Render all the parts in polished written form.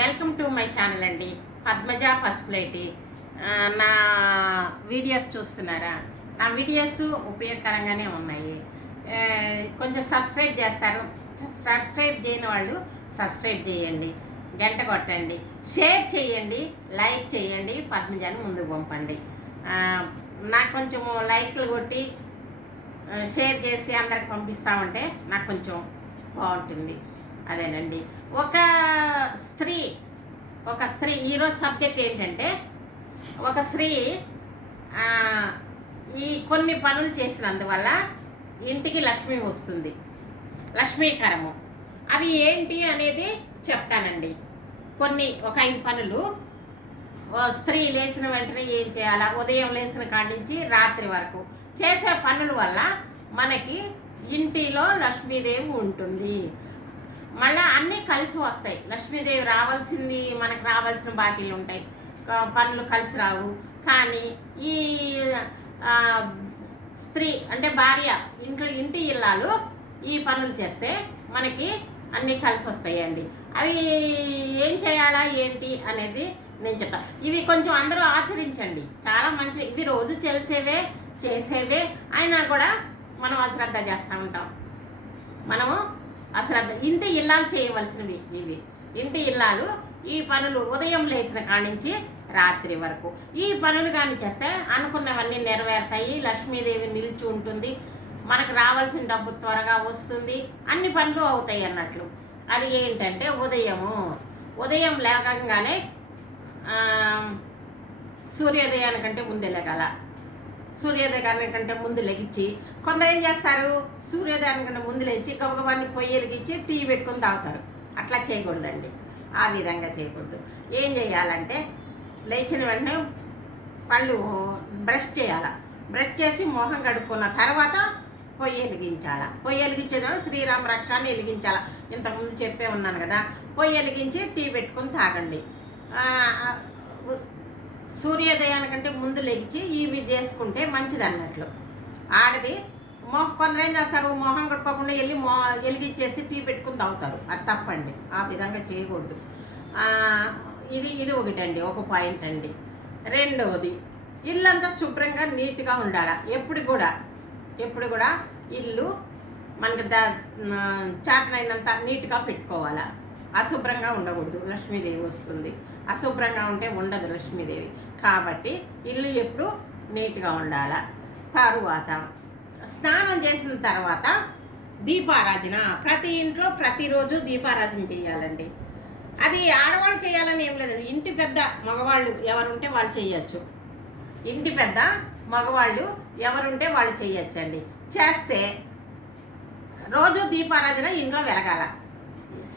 Welcome to my channel అండి. పద్మజ పసుపులేటి. నా videos చూస్తున్నారా? నా వీడియోస్ ఉపయోగకరంగానే ఉన్నాయి. కొంచెం సబ్స్క్రైబ్ చేస్తారు. సబ్స్క్రైబ్ చేయని వాళ్ళు సబ్స్క్రైబ్ చేయండి, గంట కొట్టండి, షేర్ చేయండి, లైక్ చేయండి, పద్మజాని ముందుకు పంపండి. నాకు కొంచెము లైక్లు కొట్టి షేర్ చేసి అందరికి పంపిస్తూ ఉంటే నాకు కొంచెం బాగుంటుంది. అదేనండి. ఒక స్త్రీ ఈరోజు సబ్జెక్ట్ ఏంటంటే, ఒక స్త్రీ ఈ కొన్ని పనులు చేసినందువల్ల ఇంటికి లక్ష్మి వస్తుంది, లక్ష్మీకరము. అవి ఏంటి అనేది చెప్తానండి. ఒక 5 పనులు స్త్రీ లేచిన వెంటనే ఏం చేయాలా, ఉదయం లేచిన కాడి నుంచి రాత్రి వరకు చేసే పనుల వల్ల మనకి ఇంటిలో లక్ష్మీదేవి ఉంటుంది. మళ్ళీ అన్నీ కలిసి వస్తాయి. లక్ష్మీదేవి రావాల్సింది, మనకు రావాల్సిన బాకీలు ఉంటాయి, పనులు కలిసి రావు. కానీ ఈ స్త్రీ అంటే భార్య, ఇంటి ఇల్లాలు ఈ పనులు చేస్తే మనకి అన్నీ కలిసి వస్తాయండి. అవి ఏం చేయాలా ఏంటి అనేది నేను చెప్తాను. ఇవి కొంచెం అందరూ ఆచరించండి, చాలా మంచివి. ఇవి రోజు చేసేవే అయినా కూడా మనం అశ్రద్ధ చేస్తూ ఉంటాం. మనము అశ్రద్ధ. ఇంటి ఇల్లాలు చేయవలసినవి ఇవి. ఇంటి ఇల్లాలు ఈ పనులు ఉదయం లేచిన కాడి నుంచి రాత్రి వరకు ఈ పనులు కానీ చేస్తే అనుకున్నవన్నీ నెరవేరుతాయి. లక్ష్మీదేవి నిలిచి ఉంటుంది, మనకు రావాల్సిన డబ్బు త్వరగా వస్తుంది, అన్ని పనులు అవుతాయి అన్నట్లు. అది ఏంటంటే ఉదయం లేవగానే సూర్యోదయానికంటే ముందే లేగాల. సూర్యోదయానికంటే ముందు లెగిచ్చి, కొందరు ఏం చేస్తారు, సూర్యోదయానికంటే ముందు లేచి గబగబాన్ని పొయ్యి వెలిగించి టీ పెట్టుకొని తాగుతారు. అట్లా చేయకూడదండి, ఆ విధంగా చేయకూడదు. ఏం చేయాలంటే, లేచిన వెంటనే పళ్ళు బ్రష్ చేయాలి. బ్రష్ చేసి మొహం కడుక్కున్న తర్వాత పొయ్యి వెలిగించాలి. పొయ్యి వెలిగించేదాన్ని శ్రీరామ రక్షాన్ని వెలిగించాలి. ఇంతకుముందు చెప్పే ఉన్నాను కదా. పొయ్యి వెలిగించి టీ పెట్టుకొని తాగండి. సూర్యోదయానికంటే ముందు లెగిచి ఇవి చేసుకుంటే మంచిది అన్నట్లు. ఆడది కొందరు ఏం చేస్తారు, మొహం కట్టుకోకుండా వెళ్ళి వెలిగించేసి టీ పెట్టుకుని తాగుతారు. అది తప్పండి, ఆ విధంగా చేయకూడదు. ఇది ఒకటండి, ఒక పాయింట్ అండి. రెండవది, ఇల్లంతా శుభ్రంగా నీట్గా ఉండాలి. ఎప్పుడు కూడా ఇల్లు మనకి చేతనైనంత నీట్గా పెట్టుకోవాలా. అశుభ్రంగా ఉండకూడదు, లక్ష్మీదేవి వస్తుంది. అశుభ్రంగా ఉంటే ఉండదు లక్ష్మీదేవి. కాబట్టి ఇల్లు ఎప్పుడు నీట్గా ఉండాలి. తరువాత స్నానం చేసిన తర్వాత దీపారాధన. ప్రతి ఇంట్లో ప్రతిరోజు దీపారాధన చేయాలండి. అది ఆడవాళ్ళు చేయాలని ఏం లేదండి. ఇంటి పెద్ద మగవాళ్ళు ఎవరుంటే వాళ్ళు చేయొచ్చు. ఇంటి పెద్ద మగవాళ్ళు ఎవరుంటే వాళ్ళు చేయొచ్చండి. చేస్తే రోజు దీపారాధన ఇంట్లో వెలగాల.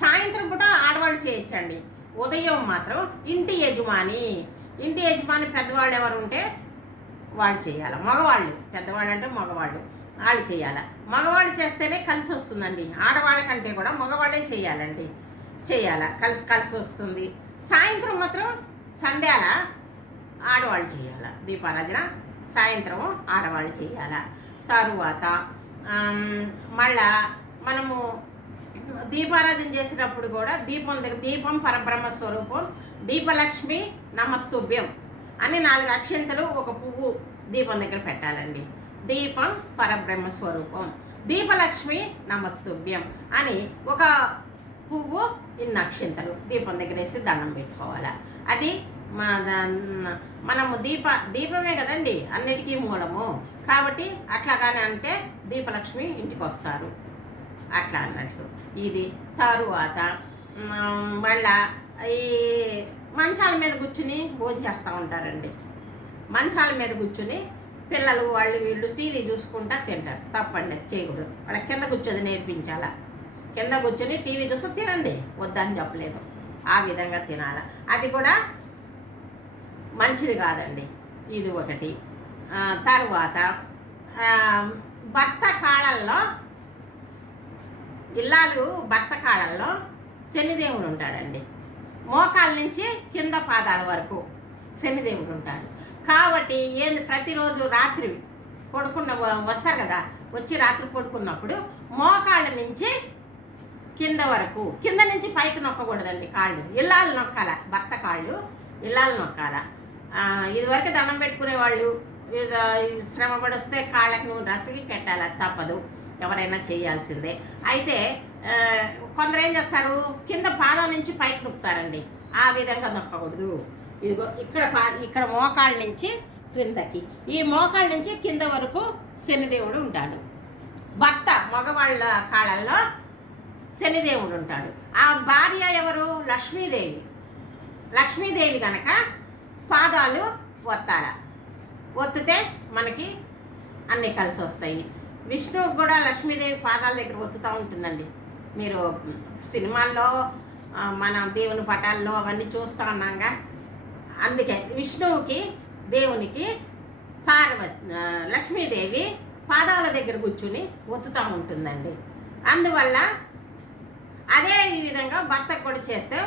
సాయంత్రం పూట ఆడవాళ్ళు చేయొచ్చండి. ఉదయం మాత్రం ఇంటి యజమాని పెద్దవాళ్ళు ఎవరు ఉంటే వాళ్ళు చేయాలి. మగవాళ్ళు, పెద్దవాళ్ళు అంటే మగవాళ్ళు, వాళ్ళు చేయాలి. మగవాళ్ళు చేస్తేనే కలిసి వస్తుందండి. ఆడవాళ్ళకంటే కూడా మగవాళ్ళే చేయాలండి. కలిసి వస్తుంది. సాయంత్రం మాత్రం సంధ్యాల ఆడవాళ్ళు చేయాలి దీపారాధన. సాయంత్రం ఆడవాళ్ళు చేయాలి. తరువాత మళ్ళా మనము దీపారాధన చేసేటప్పుడు కూడా దీపం పరబ్రహ్మ స్వరూపం, దీపలక్ష్మి నమస్తుభ్యం అని 4 అక్షంతలు, ఒక పువ్వు దీపం దగ్గర పెట్టాలండి. దీపం పరబ్రహ్మ స్వరూపం, దీపలక్ష్మి నమస్తుభ్యం అని ఒక పువ్వు, 2 అక్షంతలు దీపం దగ్గర వేసి దండం పెట్టుకోవాలి. అది మనము దీపమే కదండి అన్నిటికీ మూలము. కాబట్టి అట్లాగానే అంటే దీపలక్ష్మి ఇంటికి వస్తారు, అట్లా అన్నట్లు. ఇది తరువాత మళ్ళా ఈ మంచాల మీద కూర్చుని భోజనం చేస్తూ ఉంటారండి. మంచాల మీద కూర్చుని పిల్లలు వీళ్ళు టీవీ చూసుకుంటా తింటారు. తప్పండి, చేయకూడదు. వాళ్ళకి కింద కూర్చొని నేర్పించాలా. కింద కూర్చొని టీవీ చూస్తూ తినండి, వద్దని చెప్పలేదు, ఆ విధంగా తినాలి. అది కూడా మంచిది కాదండి. ఇది ఒకటి. తరువాత భర్త కాళ్ళల్లో శనిదేవుడు ఉంటాడండి. మోకాల నుంచి కింద పాదాల వరకు శనిదేవుడు ఉంటాడు. కాబట్టి ప్రతిరోజు రాత్రి వస్తారు కదా, వచ్చి రాత్రి పడుకున్నప్పుడు మోకాళ్ళ నుంచి కింద వరకు, కింద నుంచి పైకి నొక్కకూడదండి కాళ్ళు, ఇల్లాలు నొక్కాల, భర్త కాళ్ళు ఇల్లాలు నొక్కాల. ఇదివరకు దండం పెట్టుకునేవాళ్ళు శ్రమపడి వస్తే కాళ్ళకి నువ్వు రసిగి పెట్టాల, తప్పదు, ఎవరైనా చేయాల్సిందే. అయితే కొందరు ఏం చేస్తారు, కింద పాదం నుంచి పైకి నొక్కుతారండి, ఆ విధంగా నొక్కకూడదు. ఇదిగో ఇక్కడ మోకాళ్ళ నుంచి క్రిందకి, ఈ మోకాళ్ళ నుంచి కింద వరకు శనిదేవుడు ఉంటాడు. భర్త మగవాళ్ళ కాళ్ళల్లో శనిదేవుడు ఉంటాడు. ఆ భార్య ఎవరు, లక్ష్మీదేవి. లక్ష్మీదేవి కనుక పాదాలు ఒత్తాల, ఒత్తితే మనకి అన్నీ కలిసి వస్తాయి. విష్ణువు కూడా లక్ష్మీదేవి పాదాల దగ్గర ఒత్తుతూ ఉంటుందండి. మీరు సినిమాల్లో మన దేవుని పటాల్లో అవన్నీ చూస్తూ ఉన్నాగా. అందుకే విష్ణువుకి దేవునికి లక్ష్మీదేవి పాదాల దగ్గర కూర్చుని ఒత్తుతూ ఉంటుందండి. అందువల్ల అదే ఈ విధంగా భర్తకు కూడా చేస్తే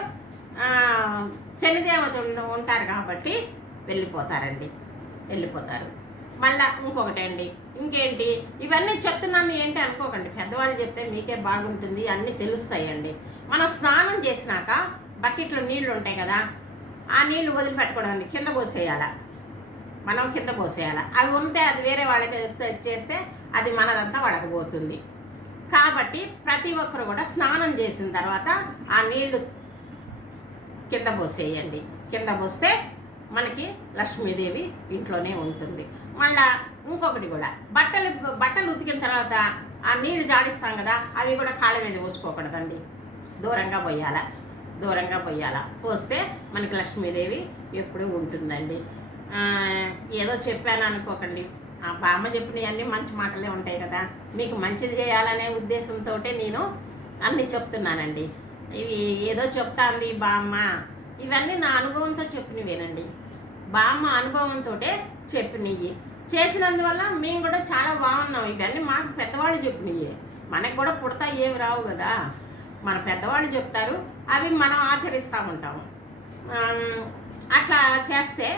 శనిదేవత ఉంటారు కాబట్టి వెళ్ళిపోతారు. మళ్ళా ఇంకొకటి అండి, ఇంకేంటి ఇవన్నీ చెప్తున్నాను ఏంటి అనుకోకండి, పెద్దవాళ్ళు చెప్తే మీకే బాగుంటుంది, అన్నీ తెలుస్తాయండి. మనం స్నానం చేసినాక బకెట్లో నీళ్లు ఉంటాయి కదా, ఆ నీళ్లు వదిలిపెట్టకూడదండి, కింద పోసేయాల, మనం కింద పోసేయాలి. అవి ఉంటే అది వేరే వాళ్ళకి చేస్తే అది మనదంతా వడకపోతుంది. కాబట్టి ప్రతి ఒక్కరు కూడా స్నానం చేసిన తర్వాత ఆ నీళ్లు కింద పోసేయండి. కింద పోస్తే మనకి లక్ష్మీదేవి ఇంట్లోనే ఉంటుంది. మళ్ళా ఇంకొకటి కూడా, బట్టలు ఉతికిన తర్వాత ఆ నీళ్లు జాడిస్తాం కదా, అవి కూడా కాళ్ళ మీద పోసుకోకూడదండి, దూరంగా పోయాల. పోస్తే మనకి లక్ష్మీదేవి ఎప్పుడూ ఉంటుందండి. ఏదో చెప్పాను అనుకోకండి, ఆ బామ్మ చెప్పినవన్నీ మంచి మాటలే ఉంటాయి కదా, మీకు మంచిది చేయాలనే ఉద్దేశంతో నేను అన్నీ చెప్తున్నానండి. ఇవి ఏదో చెప్తాంది బామ్మ, ఇవన్నీ నా అనుభవంతో చెప్పినవేనండి. బామ్మ అనుభవంతో చెప్పినవి చేసినందువల్ల మేము కూడా చాలా బాగున్నాం. ఇవన్నీ మాకు పెద్దవాళ్ళు చెప్పినవి, మనకు కూడా పుడతా ఏమి రావు కదా, మన పెద్దవాళ్ళు చెప్తారు, అవి మనం ఆచరిస్తూ ఉంటాము. అట్లా చేస్తే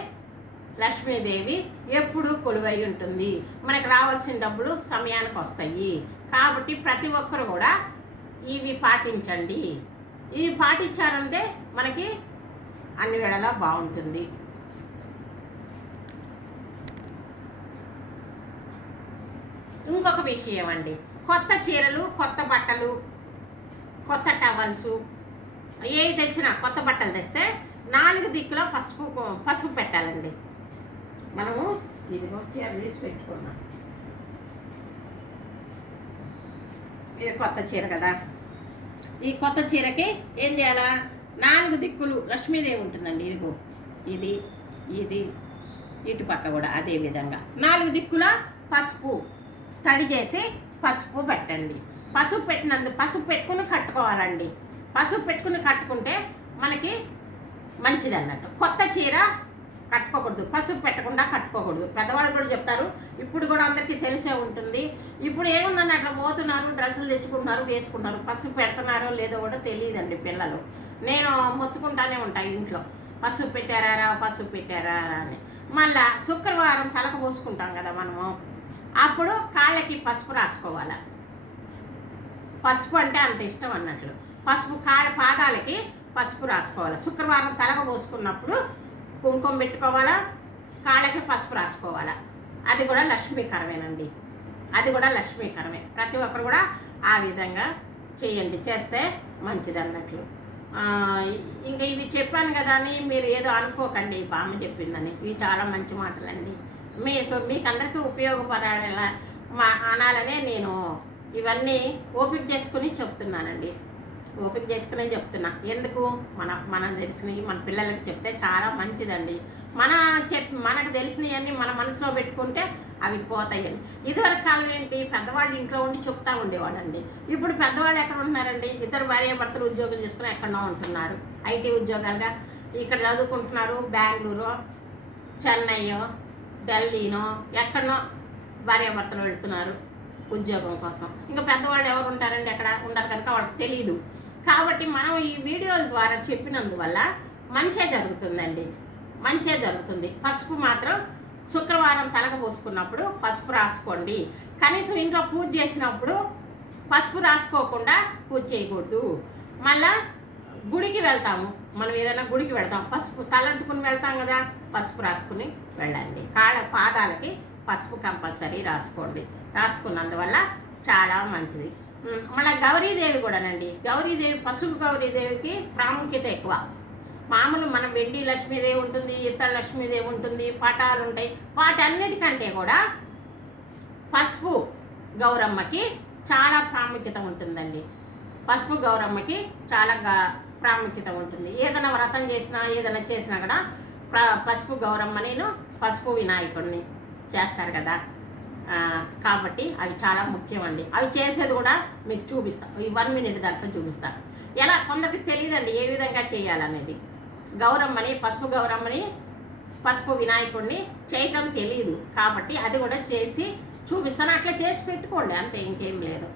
లక్ష్మీదేవి ఎప్పుడూ కొలువై ఉంటుంది, మనకు రావాల్సిన డబ్బులు సమయానికి వస్తాయి. కాబట్టి ప్రతి ఒక్కరు కూడా ఇవి పాటించండి. ఇవి పాటించారంటే మనకి అన్ని వేళలా బాగుంటుంది. ఇంకొక విషయం అండి, కొత్త చీరలు, కొత్త బట్టలు, కొత్త టవల్సు ఏవి తెచ్చినా, కొత్త బట్టలు తెస్తే 4 దిక్కులో పసుపు పెట్టాలండి. మనము ఇదిగో చీర తీసి పెట్టుకున్నాం, ఇది కొత్త చీర కదా, ఈ కొత్త చీరకి ఏం చేయాలా, 4 దిక్కులు లక్ష్మీదేవి ఉంటుందండి. ఇదిగో ఇది ఇటు పక్క కూడా అదే విధంగా 4 దిక్కుల పసుపు తడి చేసి పసుపు పెట్టండి. పసుపు పెట్టుకుని కట్టుకోవాలండి. పసుపు పెట్టుకుని కట్టుకుంటే మనకి మంచిది అన్నట్టు. కొత్త చీర కట్టుకోకూడదు, పసుపు పెట్టకుండా కట్టుకోకూడదు. పెద్దవాళ్ళు కూడా చెప్తారు, ఇప్పుడు కూడా అందరికీ తెలిసే ఉంటుంది. ఇప్పుడు ఏముందని అట్లా పోతున్నారు, డ్రెస్సులు తెచ్చుకుంటున్నారు, వేసుకుంటున్నారు, పసుపు పెడుతున్నారో లేదో కూడా తెలియదండి పిల్లలు. నేను మొత్తుకుంటానే ఉంటాను ఇంట్లో, పసుపు పెట్టారా అని. మళ్ళా శుక్రవారం తలకు పోసుకుంటాం కదా మనము, అప్పుడు కాళ్ళకి పసుపు రాసుకోవాలి. పసుపు అంటే అంత ఇష్టం అన్నట్లు, పసుపు పాదాలకి పసుపు రాసుకోవాలి. శుక్రవారం తలకు పోసుకున్నప్పుడు కుంకుమ పెట్టుకోవాలా, కాళ్ళకి పసుపు రాసుకోవాలా. అది కూడా లక్ష్మీకరమేనండి, ప్రతి ఒక్కరు కూడా ఆ విధంగా చేయండి, చేస్తే మంచిది అన్నట్లు. ఇంకా ఇవి చెప్పాను కదా అని మీరు ఏదో అనుకోకండి, బామ్మ చెప్పిందని. ఇవి చాలా మంచి మాటలండి, మీకు అందరికీ ఉపయోగపడాలా అనాలనే నేను ఇవన్నీ ఓపిక చేసుకుని చెప్తున్నానండి. ఎందుకు మనం తెలిసినవి మన పిల్లలకి చెప్తే చాలా మంచిదండి. మనకు తెలిసినవన్నీ మన మనసులో పెట్టుకుంటే అవి పోతాయండి. ఇదివరకు కాలం ఏంటి, పెద్దవాళ్ళు ఇంట్లో ఉండి చెప్తా ఉండేవాళ్ళండి. ఇప్పుడు పెద్దవాళ్ళు ఎక్కడ ఉంటున్నారండి, ఇద్దరు భార్యాభర్తలు ఉద్యోగం చేసుకుని ఎక్కడో ఉంటున్నారు, ఐటీ ఉద్యోగాలుగా ఇక్కడ చదువుకుంటున్నారు. బెంగళూరు, చెన్నైయో, ఢిల్లీనో ఎక్కడనో భార్యాభర్తలు వెళ్తున్నారు ఉద్యోగం కోసం. ఇంకా పెద్దవాళ్ళు ఎవరు ఉంటారండి, ఎక్కడ ఉండరు కనుక వాళ్ళకి తెలియదు. కాబట్టి మనం ఈ వీడియోల ద్వారా చెప్పినందువల్ల మంచే జరుగుతుంది. పసుపు మాత్రం శుక్రవారం తలకు పోసుకున్నప్పుడు పసుపు రాసుకోండి. కనీసం ఇంట్లో పూజ చేసినప్పుడు పసుపు రాసుకోకుండా పూజ చేయకూడదు. మళ్ళా గుడికి వెళ్తాము, మనం ఏదైనా గుడికి వెళ్తాం, పసుపు తలంటుకుని వెళ్తాం కదా, పసుపు రాసుకుని వెళ్ళండి. పాదాలకి పసుపు కంపల్సరీ రాసుకోండి. రాసుకున్నందువల్ల చాలా మంచిది. మళ్ళీ గౌరీదేవి కూడానండి, గౌరీదేవి పసుపు గౌరీదేవికి ప్రాముఖ్యత ఎక్కువ. మామూలు మన వెండి లక్ష్మీదేవి ఉంటుంది, ఇతర లక్ష్మీదేవి ఉంటుంది, పటాలు ఉంటాయి, వాటన్నిటికంటే కూడా పసుపు గౌరమ్మకి చాలా ప్రాముఖ్యత ఉంటుందండి. పసుపు గౌరమ్మకి చాలా ప్రాముఖ్యత ఉంటుంది. ఏదైనా వ్రతం చేసినా ఏదైనా చేసినా కూడా పసుపు గౌరమ్మ నేను పసుపు వినాయకుడిని చేస్తారు కదా, కాబట్టి అవి చాలా ముఖ్యమండి. అవి చేసేది కూడా మీకు చూపిస్తాను, ఈ 1 minute దాంట్లో చూపిస్తాను. ఎలా కొందరికి తెలియదండి ఏ విధంగా చేయాలనేది. గౌరమ్మని పసుపు గౌరమ్మని పసుపు వినాయకుడిని చేయటం తెలియదు కాబట్టి అది కూడా చేసి చూపిస్తాను. అట్లా చేసి పెట్టుకోండి, అంతే, ఇంకేం లేదు.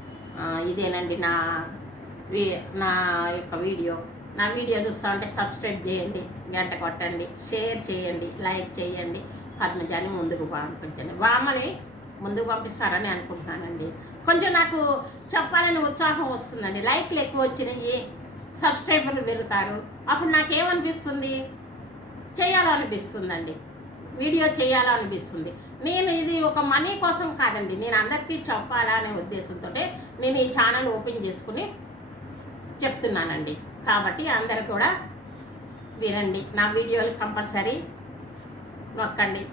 ఇదేనండి నా యొక్క వీడియో. నా వీడియో చూస్తా ఉంటే సబ్స్క్రైబ్ చేయండి, గంట కొట్టండి, షేర్ చేయండి, లైక్ చేయండి. పద్మజాని ముందుకు పంపించండి, బామ్మని ముందుకు పంపిస్తారని అనుకుంటున్నానండి. కొంచెం నాకు చెప్పాలని ఉత్సాహం వస్తుందండి. లైక్లు ఎక్కువ వచ్చినాయి, సబ్స్క్రైబర్లు పెరుగుతారు, అప్పుడు నాకేమనిపిస్తుంది, చేయాలనిపిస్తుందండి, వీడియో చేయాలనిపిస్తుంది. నేను ఇది ఒక మనీ కోసం కాదండి, నేను అందరికీ చెప్పాలనే ఉద్దేశంతో నేను ఈ ఛానల్ ఓపెన్ చేసుకుని చెప్తున్నానండి. కాబట్టి అందరు కూడా వినండి, నా వీడియోలు కంపల్సరీ నొక్కండి,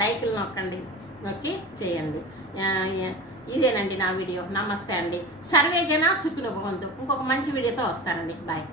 లైకులు నొక్కండి, నొక్కి చేయండి. ఇదేనండి నా వీడియో. నమస్తే అండి. సర్వే జన సుఖినో భవంతు. ఇంకొక మంచి వీడియోతో వస్తానండి. బాయ్.